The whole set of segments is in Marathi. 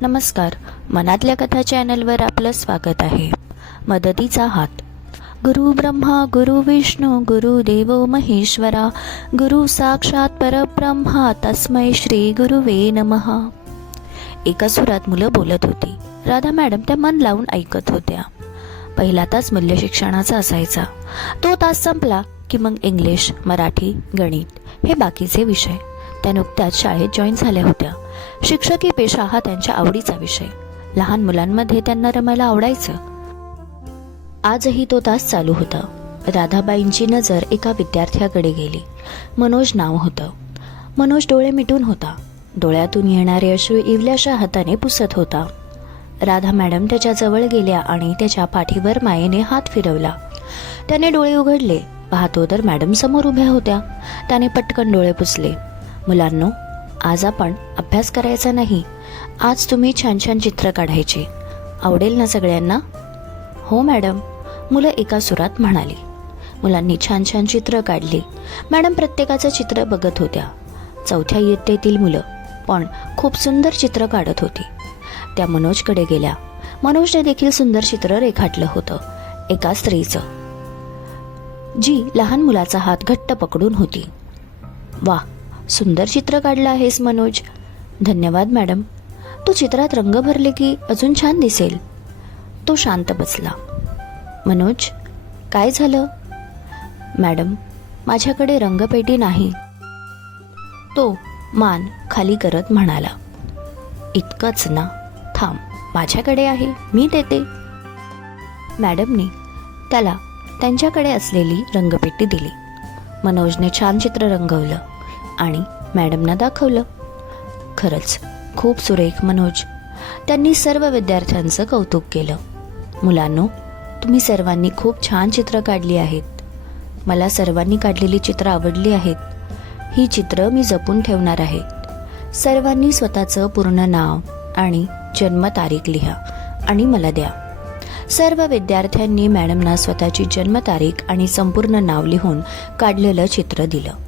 नमस्कार. मनातल्या कथा चॅनलवर आपलं स्वागत आहे. मदतीचा हात. गुरु ब्रह्मा गुरु विष्णू गुरु देवो महेश्वरा गुरु साक्षात परब्रह्मा तस्मै श्री गुरुवे नमहा एका सुरात मुलं बोलत होती. राधा मॅडम त्या मन लावून ऐकत होत्या. पहिला तास मूल्य शिक्षणाचा असायचा. तो तास संपला की मग इंग्लिश मराठी गणित हे बाकीचे विषय. त्या नुकत्याच शाळेत जॉईन झाल्या होत्या. शिक्षकी पेशा हा त्यांच्या आवडीचा विषय. लहान मुलांमध्ये त्यांना रमायला आवडायचं. आजही तो तास चालू होता. राधाबाईंची नजर एका विद्यार्थ्याकडे गेली. मनोज नाव होतं. मनोज डोळे मिटून होता. डोळ्यातून येणारे अश्रू इवल्याशा हाताने पुसत होता. राधा मॅडम त्याच्याजवळ गेल्या आणि त्याच्या पाठीवर मायेने हात फिरवला. त्याने डोळे उघडले. पाहतो तर मॅडम समोर उभ्या होत्या. त्याने पटकन डोळे पुसले. मुलांनो आज आपण अभ्यास करायचा नाही. आज तुम्ही छान छान चित्र काढायचे. आवडेल ना सगळ्यांना? हो मॅडम. मुलं एका सुरात म्हणाली. मुलांनी छान छान चित्र काढली. मॅडम प्रत्येकाचं चित्र बघत होत्या. चौथ्या इयत्तेतील मुलं पण खूप सुंदर चित्र काढत होती. त्या मनोजकडे गेल्या. मनोजने देखील सुंदर चित्र रेखाटलं होतं. एका स्त्रीचं. जी लहान मुलाचा हात घट्ट पकडून होती. वा सुंदर चित्र काढलं आहेस मनोज. धन्यवाद मॅडम. तू चित्रात रंग भरले की अजून छान दिसेल. तो शांत बसला. मनोज काय झालं? मॅडम माझ्याकडे रंगपेटी नाही. तो मान खाली करत म्हणाला इतकंच ना. थांब माझ्याकडे आहे. मी देते. मॅडमने त्याला त्यांच्याकडे असलेली रंगपेटी दिली. मनोजने छान चित्र रंगवलं. आणि मॅडमना दाखवलं. खरंच खूप सुरेख मनोज. त्यांनी सर्व विद्यार्थ्यांचं कौतुक केलं. मुलांनो तुम्ही सर्वांनी खूप छान चित्र काढली आहेत. मला सर्वांनी काढलेली चित्र आवडली आहेत. ही चित्र मी जपून ठेवणार आहे. सर्वांनी स्वतःचं पूर्ण नाव आणि जन्मतारीख लिहा आणि मला द्या. सर्व विद्यार्थ्यांनी मॅडमना स्वतःची जन्मतारीख आणि संपूर्ण नाव लिहून काढलेलं चित्र दिलं.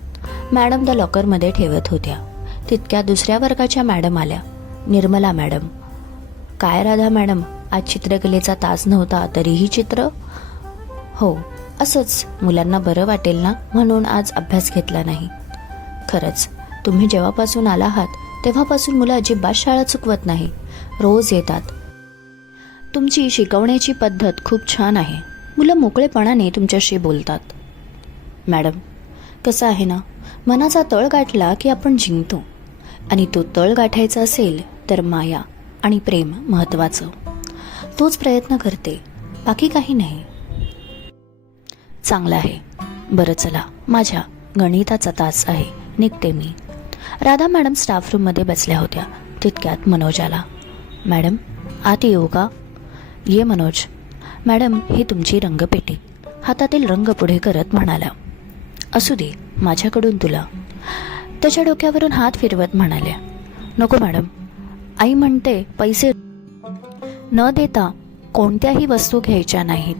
मॅडम त्या लॉकरमध्ये ठेवत होत्या. तितक्या दुसऱ्या वर्गाच्या मॅडम आल्या. निर्मला मॅडम. काय राधा मॅडम आज चित्रकलेचा तास नव्हता तरीही चित्र? हो असंच. मुलांना बरं वाटेल ना म्हणून आज अभ्यास घेतला नाही. खरंच. तुम्ही जेव्हापासून आला आहात तेव्हापासून मुलं अजिबात शाळा चुकवत नाही. रोज येतात. तुमची शिकवण्याची पद्धत खूप छान आहे. मुलं मोकळेपणाने तुमच्याशी बोलतात. मॅडम कसं आहे ना? मनाचा तळ गाठला की आपण जिंकतो. आणि तो तळ गाठायचा असेल तर माया आणि प्रेम महत्त्वाचं. तोच प्रयत्न करते बाकी काही नाही. चांगलं आहे. बरं चला माझ्या गणिताचा तास आहे. निघते मी. राधा मॅडम स्टाफ रूममध्ये बसल्या होत्या. तितक्यात मनोज आला. मॅडम आत येऊ का? ये मनोज. मॅडम ही तुमची रंगपेटी. हातातील रंग पुढे करत म्हणाला. असू दे. माझ्याकडून तुला. त्याच्या डोक्यावरून हात फिरवत म्हणाल्या नको मॅडम. आई म्हणते पैसे न देता कोणत्याही वस्तू घ्यायच्या नाहीत.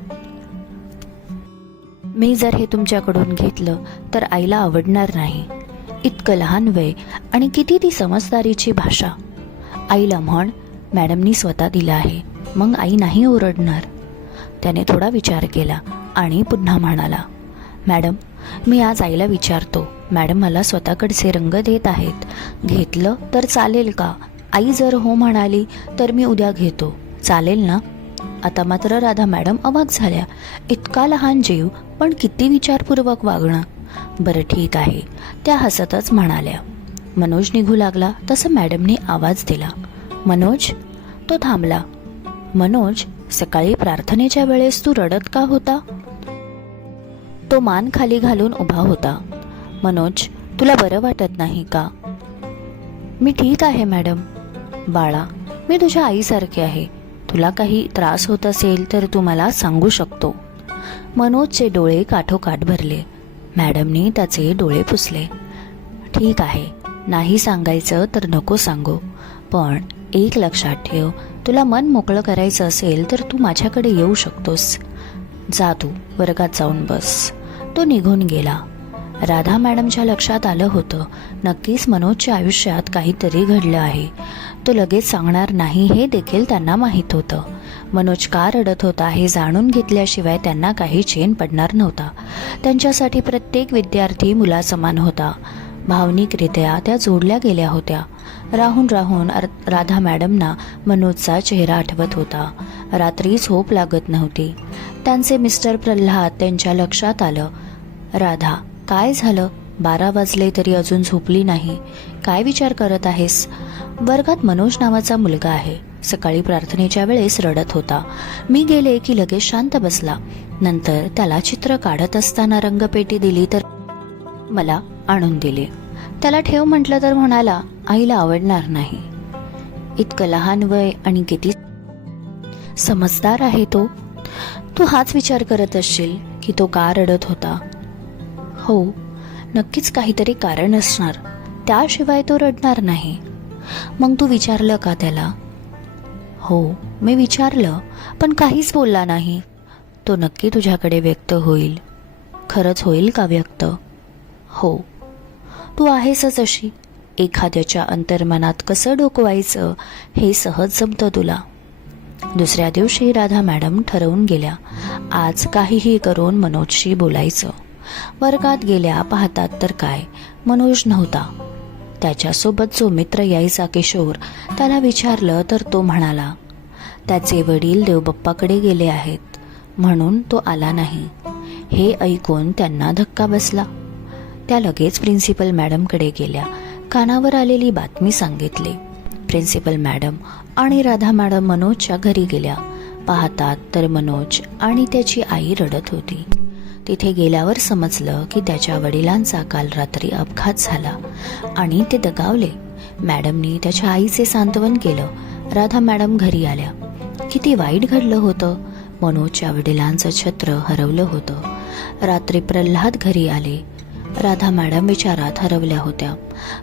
मी जर हे तुमच्याकडून घेतलं तर आईला आवडणार नाही. इतकं लहान वय आणि किती ती समजदारीची भाषा. आईला म्हण मॅडमनी स्वतः दिलं आहे मग आई नाही ओरडणार. त्याने थोडा विचार केला आणि पुन्हा म्हणाला मॅडम मी आज आईला विचारतो मॅडम मला स्वतःकडचे रंग देत आहेत. घेतलं तर चालेल का? आई जर हो म्हणाली तर मी उद्या घेतो. चालेल ना. आता मात्र राधा मॅडम अवाक झाल्या. इतका लहान जीव पण किती विचारपूर्वक वागणं. बरं ठीक आहे. त्या हसतच म्हणाल्या. मनोज निघू लागला तसं मॅडमने आवाज दिला. मनोज तो थांबला. मनोज सकाळी प्रार्थनेच्या वेळेस तू रडत का होता? तो मान खाली घालून उभा होता. मनोज तुला बरं वाटत नाही का? मी ठीक आहे मॅडम. बाळा मी तुझ्या आईसारखी आहे. तुला काही त्रास होत असेल तर तू मला सांगू शकतो. मनोजचे डोळे काठोकाठ भरले. मॅडमनी त्याचे डोळे पुसले. ठीक आहे नाही सांगायचं तर नको सांगू. पण एक लक्षात ठेव तुला मन मोकळं करायचं असेल तर तू माझ्याकडे येऊ शकतोस. जा तू वर्गात जाऊन बस. तो निघून गेला. राधा मॅडमच्या लक्षात आलं होतं नक्कीच मनोजच्या आयुष्यात काहीतरी घडलं आहे. तो लगेच सांगणार नाही हे देखील त्यांना माहीत होतं. मनोज का रडत होता हे जाणून घेतल्याशिवाय त्यांना काही चेन पडणार नव्हता. त्यांच्यासाठी प्रत्येक विद्यार्थी मुलासमान होता. भावनिकरित्या त्या जोडल्या गेल्या होत्या. राहून राहून राधा मॅडमना मनोजचा चेहरा आठवत होता. रात्री झोप लागत नव्हती. त्यांचे मिस्टर प्रल्हाद त्यांच्या लक्षात आलं. राधा काय झालं? बारा वाजले तरी अजून झोपली नाही. काय विचार करत आहेस? वर्गात मनोज नावाचा मुलगा आहे. सकाळी प्रार्थनेच्या वेळेस रडत होता. मी गेले की लगेच शांत बसला. नंतर त्याला चित्र काढत असताना रंगपेटी दिली तर मला आणून दिले. त्याला ठेव म्हटलं तर म्हणाला आईला आवडणार नाही. इतकं लहान वय आणि किती समजदार आहे तो. तू हाच विचार करत असशील की तो का रडत होता? हो नक्कीच काहीतरी कारण असणार. त्याशिवाय तो रडणार नाही. मग तू विचारलं का त्याला? हो मी विचारलं पण काहीच बोलला नाही. तो नक्की तुझ्याकडे व्यक्त होईल. खरंच होईल का व्यक्त? हो. तू आहेसच अशी. एखाद्याच्या अंतर्मनात कसं डोकवायचं हे सहज जमतं तुला. दुसऱ्या दिवशी राधा मॅडम ठरवून गेल्या. आज काहीही करून मनोजशी बोलायचं. वर्गात गेल्या पाहतात तर काय? मनोज नव्हता. त्याच्यासोबत जो मित्र यायचा किशोर त्याला विचारलं तर तो म्हणाला त्याचे वडील देवबाप्पाकडे गेले आहेत. म्हणून तो आला नाही. हे ऐकून त्यांना धक्का बसला. त्या लगेच प्रिन्सिपल मॅडमकडे गेल्या. कानावर आलेली बातमी सांगितली. प्रिन्सिपल मॅडम आणि राधा मॅडम मनोजच्या घरी गेल्या. पाहतात तर मनोज आणि त्याची आई रडत होती. तिथे गेल्यावर समजलं की त्याच्या वडिलांचा काल रात्री अपघात झाला आणि ते दगावले. मॅडमनी त्याच्या आईचे सांत्वन केलं. राधा मॅडम घरी आल्या. किती वाईट घडलं होतं. मनोजच्या वडिलांचं छत्र हरवलं होतं. रात्री प्रल्हाद घरी आले. राधा मॅडम विचारात हरवल्या होत्या.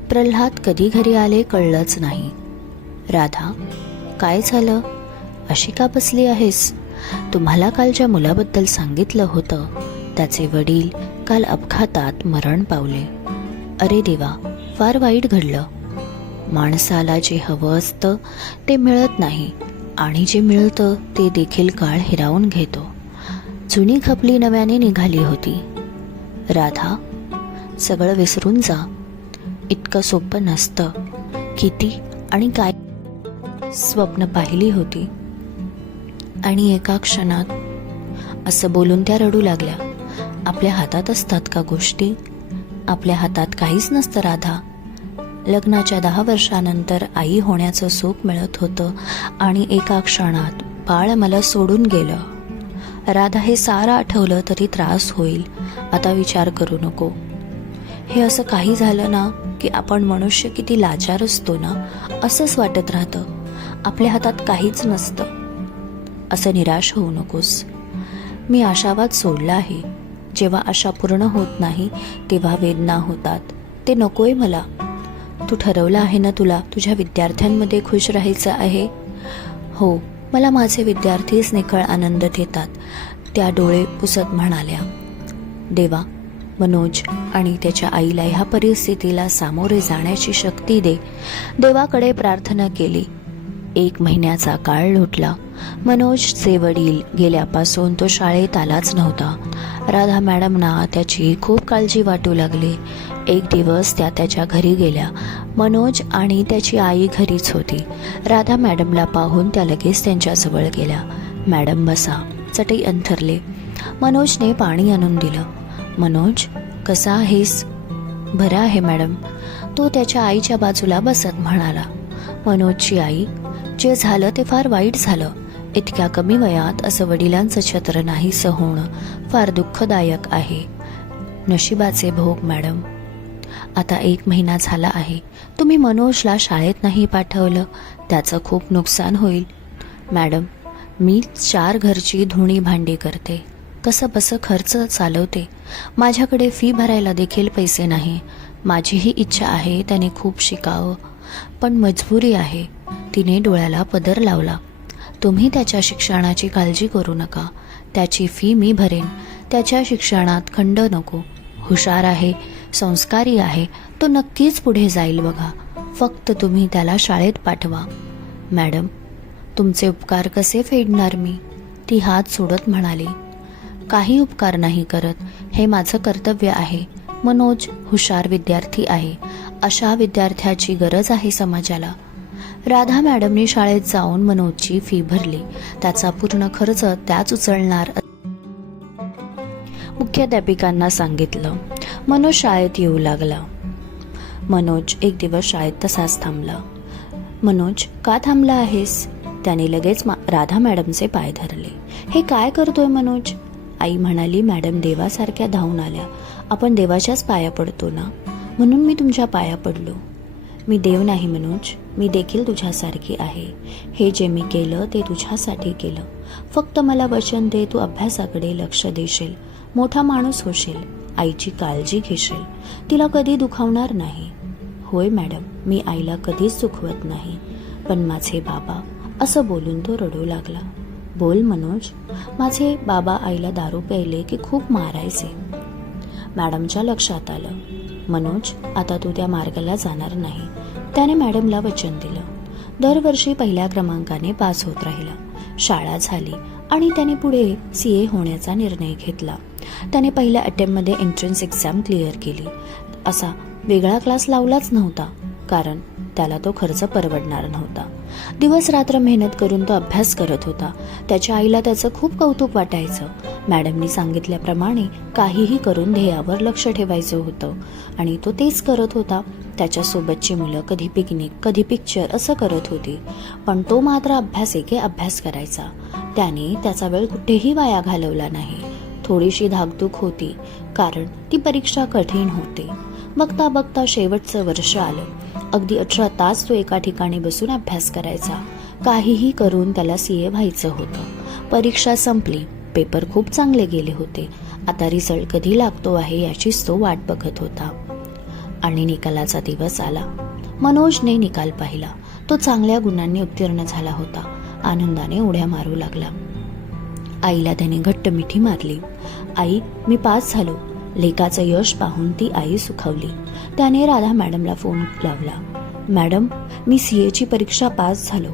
प्रल्हाद कधी घरी आले कळलंच नाही. राधा काय झालं? अशी का बसली आहेस? तुम्हाला काल ज्या मुलाबद्दल सांगितलं होतं त्याचे वडील काल अपघातात मरण पावले. अरे देवा फार वाईट घडलं. माणसाला जे हवं असतं ते मिळत नाही. आणि जे मिळतं ते देखील काळ हिरावून घेतो. जुनी खपली नव्याने निघाली होती. राधा सगळं विसरून जा. इतकं सोपं नसतं. किती आणि काय? स्वप्न पाहिली होती. आणि एका क्षणात असं बोलून त्या रडू लागल्या. आपल्या हातात असतात का गोष्टी? आपल्या हातात काहीच नसतं राधा. लग्नाच्या दहा वर्षानंतर आई होण्याचं सुख मिळत होतं आणि एका क्षणात बाळ मला सोडून गेलं. राधा हे सारं आठवलं तरी त्रास होईल. आता विचार करू नको. हे असं काही झालं ना की आपण मनुष्य किती लाचार असतो ना असंच वाटत राहतं. आपल्या हातात काहीच नसतं. असं निराश होऊ नकोस. मी आशावाद सोडला आहे जेव्हा आशा पूर्ण होत नाही तेव्हा वेदना होतात. ते नकोय मला. तू ठरवलं आहे ना तुला तुझ्या विद्यार्थ्यांमध्ये खुश राहायचं आहे? हो मला माझे विद्यार्थीच निखळ आनंद देतात. त्या डोळे पुसत म्हणाल्या देवा मनोज आणि त्याच्या आईला ह्या परिस्थितीला सामोरे जाण्याची शक्ती दे. देवाकडे प्रार्थना केली. एक महिन्याचा काळ लुटला. मनोजचे वडील गेल्यापासून तो शाळेत आलाच नव्हता. राधा मॅडमना त्याची खूप काळजी वाटू लागली. एक दिवस त्या त्याच्या घरी गेल्या. मनोज आणि त्याची आई घरीच होती. राधा मॅडमला पाहून त्या लगेच त्यांच्याजवळ गेल्या. मॅडम बसा. चटई अंथरले. मनोजने पाणी आणून दिलं. मनोज कसा आहेस? बरं आहे मॅडम. तो त्याच्या आईच्या बाजूला बसत म्हणाला. मनोजची आई जे झालं ते फार वाईट झालं. इतक्या कमी वयात असं वडिलांचं छत्र नाहीसं होणं फार दुःखदायक आहे. नशिबाचे भोग मॅडम. आता एक महिना झाला आहे. तुम्ही मनोजला शाळेत नाही पाठवलं. त्याचं खूप नुकसान होईल. मॅडम मी चार घरची धुणी भांडी करते. कसं बसं खर्च चालवते. माझ्याकडे फी भरायला देखील पैसे नाही. माझीही इच्छा आहे त्याने खूप शिकावं. पण मजबुरी आहे. तिने डोळ्याला पदर लावला. तुम्ही त्याच्या शिक्षणाची काळजी करू नका. त्याची फी मी भरेन. त्याच्या शिक्षणात खंड नको. हुशार आहे संस्कारी आहे तो नक्कीच पुढे जाईल बघा. फक्त तुम्ही त्याला शाळेत पाठवा. मॅडम तुमचे उपकार कसे फेडणार मी? ती हात सोडत म्हणाली. काही उपकार नाही करत. हे माझं कर्तव्य आहे. मनोज हुशार विद्यार्थी आहे. अशा विद्यार्थ्याची गरज आहे समाजाला. राधा मॅडमने शाळेत जाऊन मनोजची फी भरली. त्याचा पूर्ण खर्च त्याच उचलणार मुख्याध्यापिकांना सांगितलं. मनोज शाळेत येऊ लागला. मनोज एक दिवस शाळेत तसाच थांबला. मनोज का थांबला आहेस? त्याने लगेच राधा मॅडमचे पाय धरले. हे काय करतोय मनोज? आई म्हणाली मॅडम देवासारख्या धावून आल्या. आपण देवाच्याच पाया पडतो ना? म्हणून मी तुमच्या पाया पडलो. मी देव नाही मनोज मी देखील तुझ्यासारखी आहे. हे जे मी केलं ते तुझ्यासाठी केलं. फक्त मला वचन दे तू अभ्यासाकडे लक्ष देशील. मोठा माणूस होशील आईची काळजी घेशील. तिला कधी दुखावणार नाही. होय मॅडम मी आईला कधीच दुखवत नाही. पण माझे बाबा असं बोलून तो रडू लागला. बोल मनोज माझे बाबा आईला दारू प्यायले की खूप मारायचे. मॅडमच्या लक्षात आलं. मनोज आता तू त्या मार्गाला जाणार नाही. त्याने मॅडमला वचन दिलं. दरवर्षी पहिल्या क्रमांकाने पास होत राहिला. शाळा झाली आणि त्याने पुढे सी ए होण्याचा निर्णय घेतला. त्याने पहिल्या अटेम्प्टमध्ये एंट्रन्स एक्झाम क्लिअर केली. असा वेगळा क्लास लावलाच नव्हता कारण त्याला तो खर्च परवडणार नव्हता. दिवस रात्र मेहनत करून तो अभ्यास करत होता. त्याच्या आईला त्याचं खूप कौतुक वाटायचं. मॅडमनी सांगितल्याप्रमाणे काहीही करून ध्येयावर लक्ष ठेवायचं होतं. आणि तो तेच करत होता. त्याच्यासोबतची मुलं कधी पिकनिक कधी पिक्चर असं करत होती. पण तो मात्र अभ्यास एके अभ्यास करायचा. त्याने त्याचा वेळ कुठेही वाया घालवला नाही. थोडीशी धाकधूक होती. कारण ती परीक्षा कठीण होती. बघता बघता शेवटचं वर्ष आलं. अगदी अठरा तास तो एका ठिकाणी बसून अभ्यास करायचा. काहीही करून त्याला सी ए व्हायचं होतं. परीक्षा संपली. पेपर खूप चांगले गेले होते. आता रिझल्ट कधी लागतो आहे याचीच तो वाट बघत होता. आणि निकालाचा दिवस आला. मनोजने निकाल पाहिला. तो चांगल्या गुणांनी उत्तीर्ण झाला होता. आनंदाने उड्या मारू लागला. आईला त्याने घट्ट मिठी मारली. आई मी पास झालो. लेकाचं यश पाहून ती आई सुखावली. त्याने राधा मॅडमला फोन लावला. मॅडम मी सी एची परीक्षा पास झालो.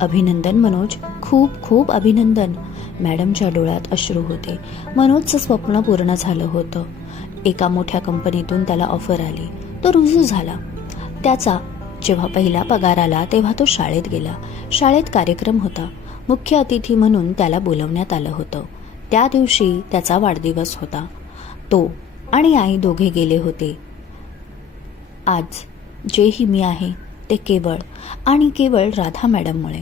अभिनंदन मनोज. खूप खूप अभिनंदन. मॅडमच्या डोळ्यात अश्रू होते. मनोजचं स्वप्न पूर्ण झालं होतं. एका मोठ्या कंपनीतून त्याला ऑफर आली. तो रुजू झाला. त्याचा जेव्हा पहिला पगार आला तेव्हा तो शाळेत गेला. शाळेत कार्यक्रम होता. मुख्य अतिथी म्हणून त्याला बोलवण्यात आलं होतं. त्या दिवशी त्याचा वाढदिवस होता. तो आणि आई दोघे गेले होते. आज जेही मी आहे ते केवळ आणि केवळ राधा मॅडममुळे.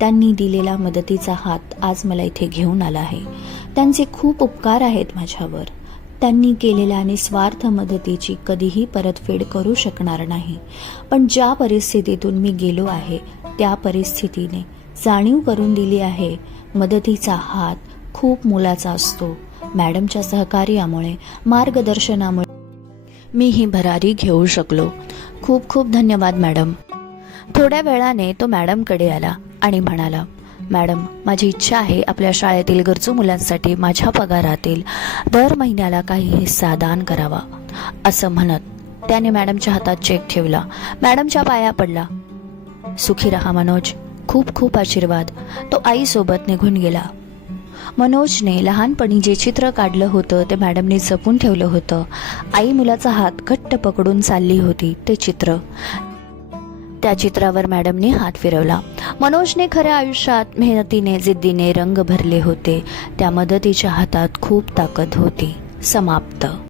त्यांनी दिलेला मदतीचा हात आज मला इथे घेऊन आला आहे. त्यांचे खूप उपकार आहेत माझ्यावर. त्यांनी केलेल्या निस्वार्थ मदतीची कधीही परतफेड करू शकणार नाही. पण ज्या परिस्थितीतून मी गेलो आहे त्या परिस्थितीने जाणीव करून दिली आहे मदतीचा हात खूप मोलाचा असतो. मॅडमच्या सहकार्यामुळे मार्गदर्शनामुळे मी ही भरारी घेऊ शकलो. खूप खूप धन्यवाद मॅडम. थोड्या वेळाने तो मॅडमकडे आला आणि म्हणाला मॅडम माझी इच्छा आहे आपल्या शाळेतील गरजू मुलांसाठी माझ्या पगारातील दर महिन्याला काही हिस्सा दान करावा. असं म्हणत त्याने मॅडमच्या हातात चेक ठेवला. मॅडमच्या पाया पडला. सुखी रहा मनोज. खूप खूप आशीर्वाद. तो आईसोबत निघून गेला. मनोजने लहानपणी जे चित्र काढलं होतं ते मॅडमने जपून ठेवलं होतं. आई मुलाचा हात घट्ट पकडून चालली होती ते चित्र. त्या चित्रावर मॅडमने हात फिरवला. मनोजने खऱ्या आयुष्यात मेहनतीने जिद्दीने रंग भरले होते. त्या मदतीच्या हातात खूप ताकद होती. समाप्त.